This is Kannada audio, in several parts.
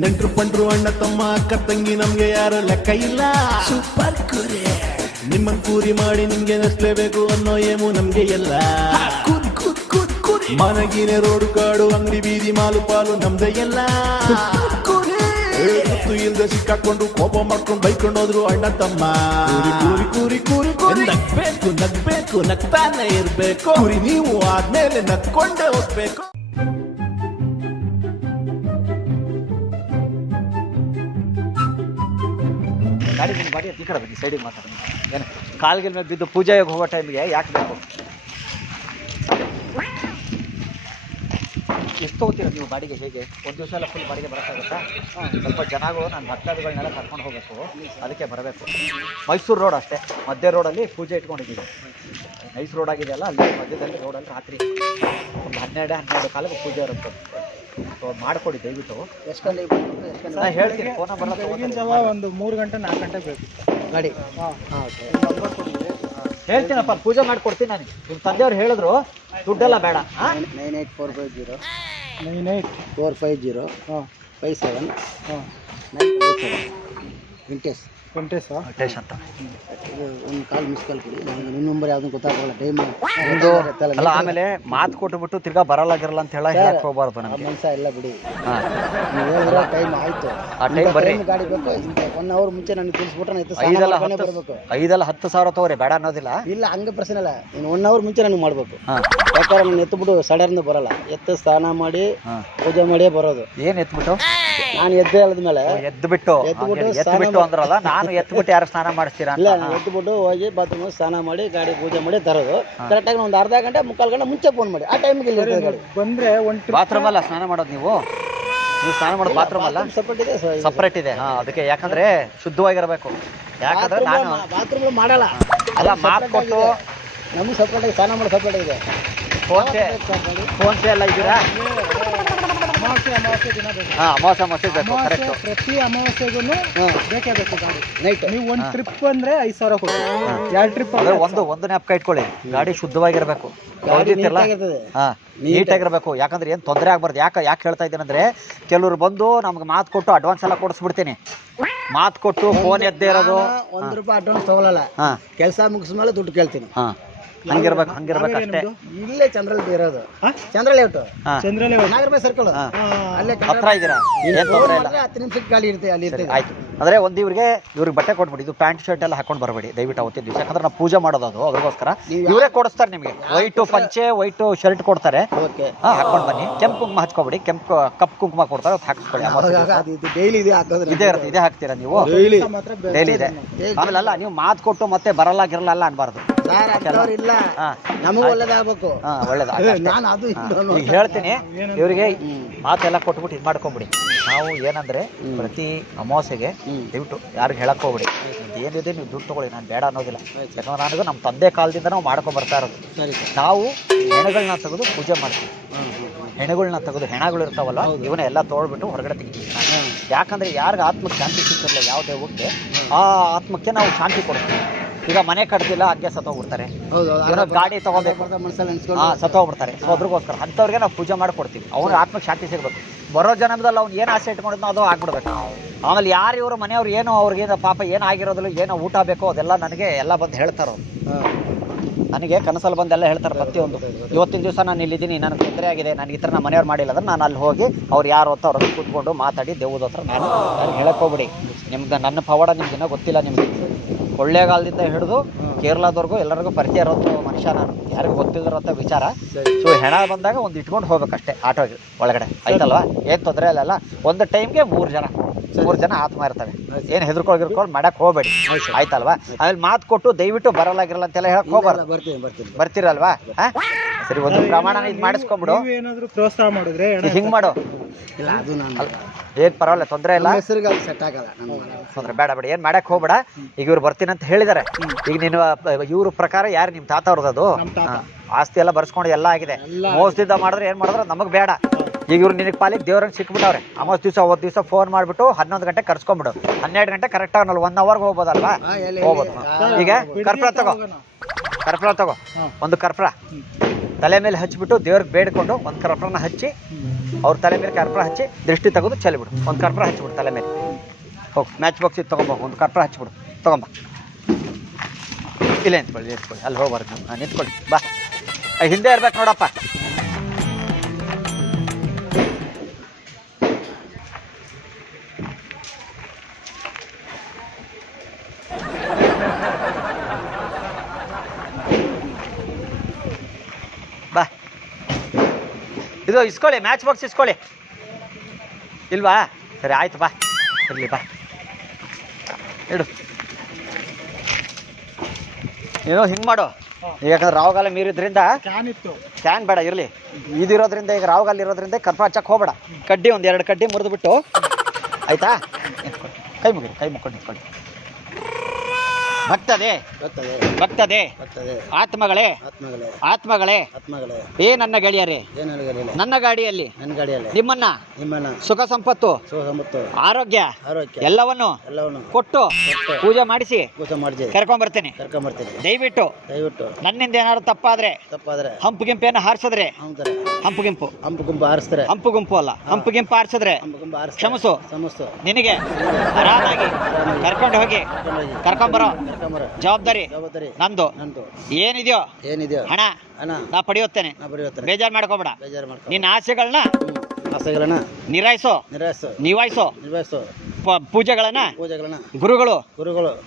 ನೆಂಟ್ರು ಪಂಟ್ರು ಅಣ್ಣ ತಮ್ಮ ಅಕ್ಕ ತಂಗಿ ನಮ್ಗೆ ಯಾರು ಲೆಕ್ಕ ಇಲ್ಲ. ಸೂಪರ್ ಕೂರಿ ನಿಮ್ಮನ್ ಕೂರಿ ಮಾಡಿ ನಿಮ್ಗೆ ನಸ್ಲೇಬೇಕು ಅನ್ನೋ ಏಮು ನಮ್ಗೆ ಎಲ್ಲ. ಮನಗಿನೇ ರೋಡು ಕಾಡು ಅಂಗಡಿ ಬೀದಿ ಮಾಲು ಪಾಲು ನಮ್ದೇ ಎಲ್ಲ. ಗೊತ್ತು ಇಲ್ದೆ ಸಿಕ್ಕಾಕೊಂಡು ಕೋಪ ಮಾಡ್ಕೊಂಡು ಬೈಕೊಂಡು ಹೋದ್ರು ಅಣ್ಣ ತಮ್ಮ. ಕೂರಿ ಕೂರಿ ಕೂರಿ ಕೂರಿ ನಗ್ಬೇಕು ನಗ್ಬೇಕು ನಗ್ತಾನೆ ಇರ್ಬೇಕು. ಕೂರಿ ನೀವು ಆದ್ಮೇಲೆ ನಗ್ಕೊಂಡೇ ಹೋಗ್ಬೇಕು. ಗಾಡಿ ನಿಮ್ಮ ಗಾಡಿ ಈ ಕಡೆ ಬನ್ನಿ, ಸೈಡಿಗೆ ಮಾತಾಡೋಣ. ಏನು ಕಾಲ್ಗಿಲ್ ಮೇಲೆ ಬಿದ್ದು ಪೂಜೆಗೆ ಹೋಗೋ ಟೈಮಿಗೆ ಯಾಕೆ ಬೇಕು? ಎಷ್ಟು ಹೋಗ್ತೀರ ನೀವು ಬಾಡಿಗೆ? ಹೇಗೆ ಒಂದು ದಿವಸ ಎಲ್ಲ ಫುಲ್ ಬಾಡಿಗೆ ಬರೋಕ್ಕಾಗುತ್ತಾ? ಸ್ವಲ್ಪ ಜನಗಳು ನಾನು ಭಕ್ತಾದಿಗಳನ್ನೆಲ್ಲ ಕರ್ಕೊಂಡು ಹೋಗಬೇಕು, ಅದಕ್ಕೆ ಬರಬೇಕು. ಮೈಸೂರು ರೋಡ್ ಅಷ್ಟೇ, ಮಧ್ಯ ರೋಡಲ್ಲಿ ಪೂಜೆ ಇಟ್ಕೊಂಡಿದ್ದೀವಿ. ನೈಸ್ ರೋಡ್ ಆಗಿದೆಯಲ್ಲ, ಅಲ್ಲಿ ಮಧ್ಯದಲ್ಲಿ ರೋಡಲ್ಲಿ ರಾತ್ರಿ ಒಂದು 12 ಕಾಲಕ್ಕೆ ಪೂಜೆ ಇರುತ್ತೆ. ಸೊ ಮಾಡಿಕೊಡಿ ದಯವಿಟ್ಟು. ನಾನು ಹೇಳ್ತೀನಿ, ಫೋನ ಬರೋದು ಒಂದು 3 ಗಂಟೆ 4 ಗಂಟೆ ಬೇಕು ಗಾಡಿ. ಹೇಳ್ತೀನಪ್ಪ, ಪೂಜೆ ಮಾಡಿಕೊಡ್ತೀನಿ ನಾನು. ನಿಮ್ಮ ತಂದೆಯವ್ರು ಹೇಳಿದ್ರು ದುಡ್ಡೆಲ್ಲ ಬೇಡ. 98450 57 ವೆಂಕಟೇಶ್ ಅಂತ ಒಂದು ಕಾಲ್ ಮಿಸ್ ಕಾಲ್ ಕೊಡಿ. ನಿಮ್ಮ ನಂಬರ್ ಯಾವ್ದು ಗೊತ್ತಾಗಲ್ಲ. ಟೈಮ್ ಅಲ್ಲ, ಆಮೇಲೆ ಮಾತು ಕೊಟ್ಟುಬಿಟ್ಟು ತಿರ್ಗಾ ಬರಲ್ಲಾಗಿರಲ್ಲ ಅಂತ ಹೇಳಕ್ ಹೋಗ್ಬಾರ್ದು. ನಮ್ಗೆ ಮನ್ಸ ಎಲ್ಲ ಬಿಡಿ. ಹೇಳಿದ್ರೆ ಟೈಮ್ ಆಯ್ತು, ಆ ಟೈಮ್ ಬರ್ರಿ. ಗಾಡಿ ಬೇಕು 1 ಅವರ್ ಮುಂಚೆ ನನಗೆ ತಿಳಿಸ್ಬಿಟ್ರೆ ಬರಬೇಕು. 5,000 ತಗೋರಿ, ಬೇಡ ಅನ್ನೋದಿಲ್ಲ. ಇಲ್ಲ, ಹಂಗೆ ಪ್ರಶ್ನೆ ಇಲ್ಲ. ಇನ್ನು 1 ಅವರ್ ಮುಂಚೆ ನನಗೆ ಮಾಡ್ಬೇಕು. ಯಾಕಂದ್ರೆ ನಾನು ಎತ್ಬಿಟ್ಟು ಸಡನ್ ಬರಲ್ಲ. ಎತ್ತು ಸ್ನಾನ ಮಾಡಿ ಪೂಜೆ ಮಾಡಿ ಬರೋದು. ಏನ್ ಎತ್ಬಿಟ್ಟು? ನಾನು ಎದ್ದು ಹೇಳಿದ್ಮೇಲೆ ಎದ್ಬಿಟ್ಟು ಅಂದ್ರಲ್ಲ, ನಾನು ಎತ್ಬಿಟ್ಟು ಯಾರು ಸ್ನಾನ ಮಾಡಿಸ್ತೀರಾ? ಇಲ್ಲ, ನಾನು ಎದ್ಬಿಟ್ಟು ಹೋಗಿ ಬಾತ್ರೂಮ್ ಸ್ನಾನ ಮಾಡಿ ಗಾಡಿ ಪೂಜೆ ಮಾಡಿ ತರೋದು. ಕರೆಕ್ಟಾಗಿ ಒಂದು ಅರ್ಧ ಗಂಟೆ 3/4 ಗಂಟೆ ಮುಂಚೆ ಫೋನ್ ಮಾಡಿ. ಆ ಟೈಮಿಗೆ ಇಲ್ಲಿ ಬಂದ್ರೆ ಬಾತ್ರೂಮ್ ಅಲ್ಲ ಸ್ನಾನ ಮಾಡೋದು ನೀವು ಸ್ನಾನ ಮಾಡೋದು ಬಾತ್ರೂಮ್ ಅಲ್ಲ, ಸಪ್ರೇಟ್ ಇದೆ. ಅದಕ್ಕೆ ಯಾಕಂದ್ರೆ ಶುದ್ಧವಾಗಿರ್ಬೇಕು. ಯಾಕಂದ್ರೆ ನಾನು ಬಾತ್ರೂಮ್ ಮಾಡಲ್ಲ. ಅಲ್ಲ, ಮಾತು ಕೊಟ್ಟು ನಮ್ಗೆ ಸಪ್ರೇಟ್ ಆಗಿ ಸ್ನಾನ ಮಾಡಿ ಸಪ್ರೇಟ್ ಇದೆ. ಫೋನ್ ಪೇ ಎಲ್ಲ ಇದ್ದೀರಾ? ಅಮಾವಾಸ್ಯೆ ಬೇಕು. ಕರೆಕ್ಟ್. ಪ್ರತಿ ಅಮಾವಾಸ್ಯೆಗೂ ಬೇಕೇ ಬೇಕು ಗಾಡಿ. ನೈಟ್ ನೀವು ಒಂದು ಟ್ರಿಪ್ ಅಂದ್ರೆ 5,000 ಕೊಡಿ. 2 ಟ್ರಿಪ್ ಅಂದ್ರೆ ಒಂದು ಜ್ಞಾಪಕ ಇಟ್ಕೊಳ್ಳಿ, ಗಾಡಿ ಶುದ್ಧವಾಗಿರ್ಬೇಕು, ನೀಟಾಗಿರ್ಬೇಕು. ಯಾಕಂದ್ರೆ ಏನ್ ತೊಂದರೆ ಆಗ್ಬಾರ್ದು. ಯಾಕೆ ಹೇಳ್ತಾ ಇದ್ದೇನೆ ಅಂದ್ರೆ, ಕೆಲವ್ರು ಬಂದು ನಮ್ಗೆ ಮಾತು ಕೊಟ್ಟು ಅಡ್ವಾನ್ಸ್ ಎಲ್ಲ ಕೊಡಿಸ್ಬಿಡ್ತೀನಿ. ಮಾತು ಕೊಟ್ಟು ಫೋನ್ ಎದ್ದೇ ಇರೋದು. 1 ರೂಪಾಯಿ ಅಡ್ವಾನ್ಸ್ ತಗೊಳ್ಳಲ್ಲ. ಕೆಲಸ ಮುಗಿಸ್ಮೇಲೆ ದುಡ್ಡು ಕೇಳ್ತೀನಿ. ಹಂಗಿರ್ಬೇಕು ಅಷ್ಟೇ. ಇಲ್ಲೇ ಚಂದ್ರಲ್ಲಿ ಇರೋದು. ಚಂದ್ರ ಲೇಔಟ್, ನಾಗರಬಾಯಿ ಸರ್ಕಲ್. ಅಲ್ಲೇ ಹತ್ರ ಇದ್ದೀರಾ? 10 ನಿಮಿಷಕ್ಕೆ ಗಾಡಿ ಇರುತ್ತೆ, ಅಲ್ಲಿ ಇರ್ತದೆ. ಆಯ್ತು. ಅಂದ್ರೆ ಇವ್ರಿಗೆ ಬಟ್ಟೆ ಕೊಟ್ಬಿಡಿ. ಇದು ಪ್ಯಾಂಟ್ ಶರ್ಟ್ ಎಲ್ಲ ಹಾಕೊಂಡು ಬರಬೇಡಿ ದಯವಿಟ್ಟು ಅವತ್ತಿನ ದಿವಸ. ಯಾಕಂದ್ರೆ ನಾವು ಪೂಜೆ ಮಾಡೋದು ಅದು, ಅವ್ರಿಗೋಸ್ಕರ ಇವರೇ ಕೊಡಿಸ್ತಾರೆ ನಿಮಗೆ. ವೈಟ್ ಪಂಚೆ, ವೈಟ್ ಶರ್ಟ್ ಕೊಡ್ತಾರೆ, ಹಾಕೊಂಡು ಬನ್ನಿ. ಕೆಂಪು ಕುಂಕುಮ ಹಚ್ಕೊಬಿಡಿ. ಕಪ್ಪು ಕುಂಕುಮ ಕೊಡ್ತಾರೆ, ಅದು ಹಾಕಿಸ್ಕೊಳ್ಳಿ. ಡೈಲಿ ಇದೆ ಹಾಕೋದ್ರೆ ಇದೇ ಇರುತ್ತೆ. ಇದೇ ಹಾಕ್ತೀರಾ ನೀವು? ಡೈಲಿ ಇದೆ. ಆಮೇಲೆ ಅಲ್ಲ, ನೀವು ಮಾತು ಕೊಟ್ಟು ಮತ್ತೆ ಬರಲ್ಲ ಅನ್ಬಾರ್ದು. ಇಲ್ಲ, ನಮಗೂ ಒಳ್ಳೇದಾಗಬೇಕು. ಈಗ ಹೇಳ್ತೀನಿ, ಇವರಿಗೆ ಮಾತೆಲ್ಲ ಕೊಟ್ಬಿಟ್ಟು ಇದು ಮಾಡ್ಕೊಂಬಿಡಿ. ನಾವು ಏನಂದ್ರೆ ಪ್ರತಿ ಅಮಾವಾಸ್ಯೆಗೆ ದಯವಿಟ್ಟು ಯಾರಿಗೆ ಹೇಳಕ್ ಹೋಗ್ಬಿಡಿ. ಏನಿದೆ ನೀವು ದುಡ್ಡು ತಗೊಳ್ಳಿ, ನಾನು ಬೇಡ ಅನ್ನೋದಿಲ್ಲ. ಯಾಕಂದ್ರೆ ನನಗೂ ನಮ್ಮ ತಂದೆ ಕಾಲದಿಂದ ನಾವು ಮಾಡ್ಕೊಂಡ್ ಬರ್ತಾ ಇರೋದು. ನಾವು ಹೆಣಗಳನ್ನ ತೆಗೆದು ಪೂಜೆ ಮಾಡ್ತೀವಿ. ಹೆಣಗಳನ್ನ ತೆಗೆದು ಹೆಣಗಳು ಇರ್ತಾವಲ್ಲ, ಇವನ್ನ ಎಲ್ಲ ತೊಗೊಳ್ಬಿಟ್ಟು ಹೊರಗಡೆ ತೆಗಿತೀವಿ. ಯಾಕಂದ್ರೆ ಯಾರಿಗೆ ಆತ್ಮಕ್ಕೆ ಶಾಂತಿ ಸಿಗ್ತಿರಲ್ಲ, ಯಾವುದೇ ಹೋಗಿ ಆ ಆತ್ಮಕ್ಕೆ ನಾವು ಶಾಂತಿ ಕೊಡ್ತೀವಿ. ಈಗ ಮನೆ ಕಟ್ತಿಲ್ಲ, ಹಂಗೆ ಸತ್ತೋಗ್ಬಿಡ್ತಾರೆ. ಗಾಡಿ ತಗೋಬೇಕು, ಸತ್ತೋಗ್ಬಿಡ್ತಾರೆ. ಸೊ ಅದ್ರಗೋಸ್ಕರ ಅಂಥವ್ರಿಗೆ ನಾವು ಪೂಜೆ ಮಾಡಿಕೊಡ್ತೀವಿ. ಅವ್ನಿಗೆ ಆತ್ಮಕ್ಕೆ ಶಾಂತಿ ಸಿಗಬೇಕು. ಬರೋ ಜನ್ಮದಲ್ಲಿ ಅವ್ನು ಏನು ಆಸೆ ಇಟ್ಕೊಂಡಿದ್ನೋ ಅದು ಆಗ್ಬಿಡ್ಬೇಕು. ಆಮೇಲೆ ಯಾರು ಇವರು ಮನೆಯವ್ರು ಏನೋ ಅವ್ರಿಗೆ ಪಾಪ ಏನಾಗಿರೋದಿಲ್ಲ, ಏನೋ ಊಟ ಬೇಕೋ ಅದೆಲ್ಲ ನನಗೆ ಎಲ್ಲ ಬಂದು ಹೇಳ್ತಾರೋ. ನನಗೆ ಕನಸಲ್ಲಿ ಬಂದೆಲ್ಲ ಹೇಳ್ತಾರೆ ಪ್ರತಿಯೊಂದು. ಇವತ್ತಿನ ದಿವಸ ನಾನು ಇಲ್ಲಿದ್ದೀನಿ, ನನಗೆ ತೊಂದರೆ ಆಗಿದೆ, ನನಗೆ ಈ ಥರ ನಮ್ಮ ಮನೆಯವ್ರು ಮಾಡಿಲ್ಲ ಅಂದ್ರೆ ನಾನು ಅಲ್ಲಿ ಹೋಗಿ ಅವ್ರು ಯಾರು ಅಂತ ಅವ್ರ ಕೂತ್ಕೊಂಡು ಮಾತಾಡಿ ದೇವ್ರ ಹತ್ರ ನಾನು ಯಾರಿಗೆ ಹೇಳಕ್ಕೆ ಹೋಗ್ಬಿಡಿ. ನಿಮ್ದು ನನ್ನ ಪವಾಡ ನಿಮ್ಗೆ ಇನ್ನೂ ಗೊತ್ತಿಲ್ಲ. ನಿಮ್ಗೆ ಕೊಳ್ಳೇಗಾಲದಿಂದ ಹಿಡಿದು ಕೇರಳದವರೆಗೂ ಎಲ್ಲರಿಗೂ ಪರಿಚಯ ಇರೋದು ಮನುಷ್ಯ ನಾನು, ಯಾರಿಗೂ ಗೊತ್ತಿಲ್ಲರಂಥ ವಿಚಾರ. ಸೊ ಹೆಣ ಬಂದಾಗ ಒಂದು ಇಟ್ಕೊಂಡು ಹೋಗ್ಬೇಕಷ್ಟೇ ಆಟೋಗೆ ಒಳಗಡೆ, ಆಯ್ತಲ್ವಾ? ಏನು ತೊಂದರೆ ಇಲ್ಲ. ಒಂದು ಟೈಮ್ಗೆ 3 ಜನ ಆತ್ಮ ಇರ್ತವೆ. ಏನು ಹೆದರ್ಕೊಂಡು ಮಾಡಕ್ಕೆ ಹೋಗ್ಬೇಡಿ, ಆಯ್ತಲ್ವಾ? ಆಮೇಲೆ ಮಾತು ಕೊಟ್ಟು ದಯವಿಟ್ಟು ಬರಲ್ಲಾಗಿರಲ್ಲ ಅಂತೆಲ್ಲ ಹೇಳಕ್ ಹೋಗ್ಬಾರ್ದು. ಬರ್ತೀರಲ್ವಾ? ಸರಿ, ಒಂದು ಪ್ರಮಾಣ ಇದು ಮಾಡಿಸ್ಕೊಂಬಿಡು. ಏನಾದ್ರು ಪ್ರೋತ್ಸಾಹ ಮಾಡಿದ್ರೆ ಹಿಂಗ್ ಮಾಡು. ಇಲ್ಲ, ಅದು ನಾನು ಏನ್ ಪರವಾಗಿಲ್ಲ, ತೊಂದರೆ ಇಲ್ಲ. ಸೆಟ್ ಆಗಲ್ಲ, ತೊಂದರೆ ಬೇಡ. ಏನ್ ಮಾಡಕ್ ಹೋಗ್ಬೇಡ. ಈಗ ಇವ್ರು ಬರ್ತೀನಿ ಅಂತ ಹೇಳಿದಾರೆ. ಈಗ ನೀನು ಇವ್ರ ಪ್ರಕಾರ ಯಾರು ನಿಮ್ಮ ತಾತ ಅವ್ರದ್ದು ಆಸ್ತಿ ಎಲ್ಲ ಬರ್ಸ್ಕೊಂಡು ಎಲ್ಲ ಆಗಿದೆ. ಮೋಸದಿಂದ ಮಾಡಿದ್ರೆ ಏನ್ ಮಾಡಿದ್ರೆ ನಮಗ್ ಬೇಡ. ಈಗ ಇವ್ರು ನಿನಗೆ ಪಾಲಿಗೆ ದೇವ್ರಂಗೆ ಸಿಕ್ಬಿಟ್ಟವ್ರೆ. ಅವತ್ತು ದಿವಸ ಫೋನ್ ಮಾಡಿಬಿಟ್ಟು 11 ಗಂಟೆ ಕರ್ಸ್ಕೊಂಡ್ಬಿಡು. 12 ಗಂಟೆ ಕರೆಕ್ಟಾಗಿ ನಾವು 1 ಅವರ್ಗೆ ಹೋಗ್ಬೋದಲ್ವಾ? ಹೋಗ್ಬೋದು. ಈಗ ಕರ್ಪೂರ ತಗೋ, ಒಂದು ಕರ್ಪೂರ ತಲೆ ಮೇಲೆ ಹಚ್ಬಿಟ್ಟು ದೇವ್ರಿಗೆ ಬೇಡ್ಕೊಂಡು ಒಂದು ಕರ್ಪೂರನ ಹಚ್ಚಿ ಅವ್ರ ತಲೆ ಮೇಲೆ ಕರ್ಪೂರ ಹಚ್ಚಿ ದೃಷ್ಟಿ ತೆಗೆದು ಚೆಲ್ಬಿಡು. ಒಂದು ಕರ್ಪೂರ ಹಚ್ಚಿಬಿಡು ತಲೆ ಮೇಲೆ. ಹೋಗಿ ಮ್ಯಾಚ್ ಬಾಕ್ಸ್ ಇದು ತೊಗೊಂಬೋಗು, ಒಂದು ಕರ್ಪೂರ ಹಚ್ಚಿಬಿಡು. ತೊಗೊಂಬ. ಇಲ್ಲೇ ನಿಂತ್ಕೊಳ್ಳಿ, ಅಲ್ಲಿ ಹೋಗ್ಬಾರ್ದು. ನಿಂತ್ಕೊಳ್ಳಿ, ಬಾ. ಹಿಂದೆ ಇರ್ಬೇಕು ನೋಡಪ್ಪ. ಬಾ, ಇದು ಇಸ್ಕೊಳ್ಳಿ, ಮ್ಯಾಚ್ ಬಾಕ್ಸ್ ಇಸ್ಕೊಳ್ಳಿ. ಇಲ್ವಾ? ಸರಿ ಆಯ್ತು, ಬಾ. ಇರಲಿ, ಬಾ, ಇಡು. ಏನೋ ಹಿಂಗೆ ಮಾಡು, ಯಾಕಂದ್ರೆ ರಾವ್ಗಾಲ ಮೀರಿದ್ರಿಂದ ಕ್ಯಾನ್ ಬೇಡ ಇರಲಿ. ಇದಿರೋದ್ರಿಂದ ಈಗ ರಾವ್ಗಾಲ ಇರೋದ್ರಿಂದ ಕರ್ಪೂರ ಹಚ್ಚಕ್ಕೆ ಹೋಗ್ಬೇಡ. ಕಡ್ಡಿ ಒಂದು 2 ಕಡ್ಡಿ ಮುರಿದ್ಬಿಟ್ಟು, ಆಯ್ತಾ? ಕೈ ಮುಕ್ಕೊಂಡು ನಿಂತ್ಕೊಳ್ಳಿ. ಭಕ್ತದೆ ಭಕ್ತದೆ ಆತ್ಮಗಳೇ ಆತ್ಮಗಳೇ ಏ ನನ್ನ ಗೆಳೆಯರೇ, ನನ್ನ ಗಾಡಿಯಲ್ಲಿ ನಿಮ್ಮನ್ನ ಸುಖ ಸಂಪತ್ತು ಆರೋಗ್ಯ ಎಲ್ಲವನ್ನು ಕೊಟ್ಟು ಪೂಜೆ ಮಾಡಿಸಿ ಕರ್ಕೊಂಡ್ಬರ್ತೇನೆ. ದಯವಿಟ್ಟು ನನ್ನಿಂದ ಏನಾದ್ರು ತಪ್ಪಾದ್ರೆ ಹಂಪು ಗಿಂಪೇನ ಹಾರಿಸಿದ್ರೆ, ಹಂಪು ಗುಂಪು ಅಲ್ಲ, ಹಂಪು ಗಿಂಪು ಹಾರಿಸಿದ್ರೆ ಕ್ಷಮಿಸು. ನಿನಗೆ ಆರಾಮಾಗಿ ಕರ್ಕೊಂಡು ಹೋಗಿ ಕರ್ಕೊಂಬರೋ ಜವಾಬ್ದಾರಿ ನಂದು. ಏನಿದೆಯೋ ಹಣ ನಾ ಪಡೆಯುತ್ತೇನೆ, ಬೇಜಾರು ಮಾಡ್ಕೋಬೇಡ. ನಿನ್ನ ಆಸೆಗಳನ್ನ ನಿವಾಯಿಸೋ. ಪೂಜೆಗಳನ್ನ ಗುರುಗಳು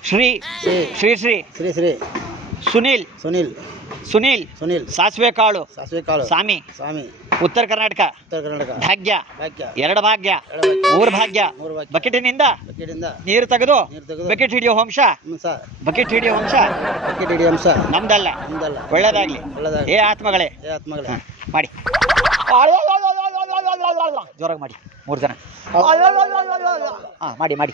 ಶ್ರೀ ಶ್ರೀ ಶ್ರೀ ಶ್ರೀ ಸುನೀಲ್ ಸಾಸಿವೆ ಕಾಳು ಸ್ವಾಮಿ ಉತ್ತರ ಕರ್ನಾಟಕ ಭಾಗ್ಯ 2 ಭಾಗ್ಯ 3 ಭಾಗ್ಯ ಬಕೆಟಿನಿಂದ ನೀರು ತೆಗೆದು ಬಕೆಟ್ ಹಿಡಿಯೋ ವಂಶ ನಮ್ದಲ್ಲ. ಒಳ್ಳೇದಾಗ್ಲಿ ಏ ಆತ್ಮಗಳೇ. ಮಾಡಿ ಜೋರಾಗಿ ಮಾಡಿ 3 ಜನ. ಮಾಡಿ ಮಾಡಿ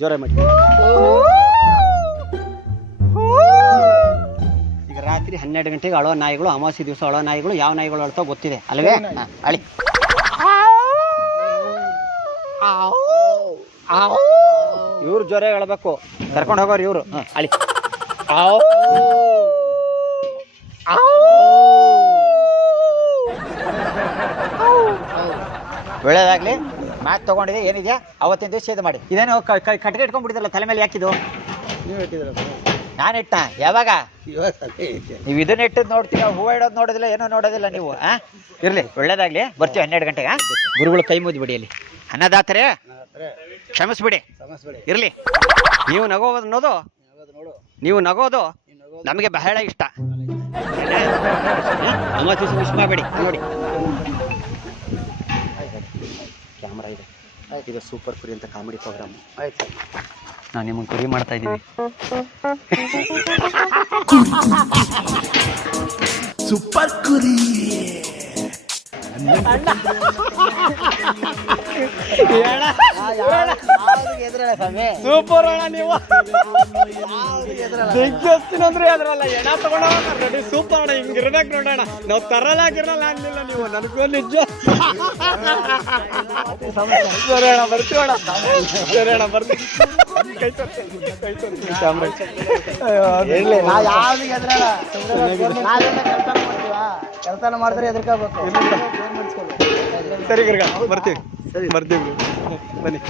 ಜೋರಾಗಿ ಮಾಡಿ. ಈಗ ರಾತ್ರಿ 12 ಗಂಟೆಗೆ ಅಳೋ ನಾಯಿಗಳು, ಅಮಾವಾಸ್ಯೆ ದಿವಸ ಅಳೋ ನಾಯಿಗಳು, ಯಾವ ನಾಯಿಗಳು ಅಳ್ತಾವ ಗೊತ್ತಿದೆ ಅಲ್ವೇ? ಅಳಿ. ಇವ್ರು ಜೋರ ಹೇಳ್ಬೇಕು, ಕರ್ಕೊಂಡು ಹೋಗೋರು ಇವರು. ಅಳಿ. ಒಳ್ಳೇದಾಗ್ಲಿ. ಮ್ಯಾಚ್ ತಗೊಂಡಿದೆ, ಏನಿದೆಯಾ ಅವತ್ತಿನ ದಿವಸ ಇದು ಮಾಡಿ. ಇದೇನು ಕಟ್ಗೆ ಇಟ್ಕೊಂಡ್ಬಿಟ್ಟಿದ್ರಲ್ಲ ತಲೆ ಮೇಲೆ, ಯಾಕಿದು? ನಾನು ಇಟ್ಟ ಯಾವಾಗ? ನೀವು ಇದನ್ನ ಇಟ್ಟದ್ದು ನೋಡ್ತೀವಿ, ಹೂವು ಇಡೋದು ನೋಡೋದಿಲ್ಲ, ಏನೋ ನೋಡೋದಿಲ್ಲ ನೀವು. ಇರಲಿ, ಒಳ್ಳೇದಾಗ್ಲಿ. ಬರ್ತೀವಿ 12 ಗಂಟೆಗೆ. ಗುರುಗಳು ಕೈ ಮುಗಿದು ಬಿಡಿ. ಅಲ್ಲಿ ಅನ್ನದಾತರೇ ಕ್ಷಮಿಸ್ಬಿಡಿ. ಇರಲಿ, ನೀವು ನಗೋದು ನಮಗೆ ಬಹಳ ಇಷ್ಟ. ಅಮಾವಾಸ್ಯೆ ಮಿಸ್ ಮಾಡಬೇಡಿ. ನೋಡಿ ಕ್ಯಾಮ್ರಾ ಇದೆ. ಇದು ಸೂಪರ್ ಕುರಿ ಅಂತ ಕಾಮಿಡಿ ಪ್ರೋಗ್ರಾಮ್. ಆಯ್ತು, ನಾವು ನಿಮಗೆ ಕುರಿ ಮಾಡ್ತಾ ಇದ್ದೀವಿ. ಸೂಪರ್ ಕುರಿ. ಸೂಪರ್ ಅಣ್ಣ, ನೀವು ದಿಗ್ಗಸ್ತಿನಂದ್ರೆ ಅದ್ರಲ್ಲ ಎಣ ತಗೊಂಡ ರೆಡಿ. ಸೂಪರ್ ಅಣ್ಣ, ಹಿಂಗಿರ್ಬೇಕು ನೋಡೋಣ. ನಾವು ತರಲಾಗಿರಲ್ಲ ಅನ್ನಲಿಲ್ಲ ನೀವು, ನನಗೂ ನಿಜ. ಸರಿ ಅಣ್ಣ, ಬರ್ತೀವಣ್ಣ. ಸರಿ ಅಣ್ಣ, ಬರ್ತೀವಿ. ಕೆಲಸ ಮಾಡಿದ್ರೆ ಎದುರ್ಕೋಬೇಕು. ಸರಿ ಬರ್ತೀವಿ. ಬನ್ನಿ.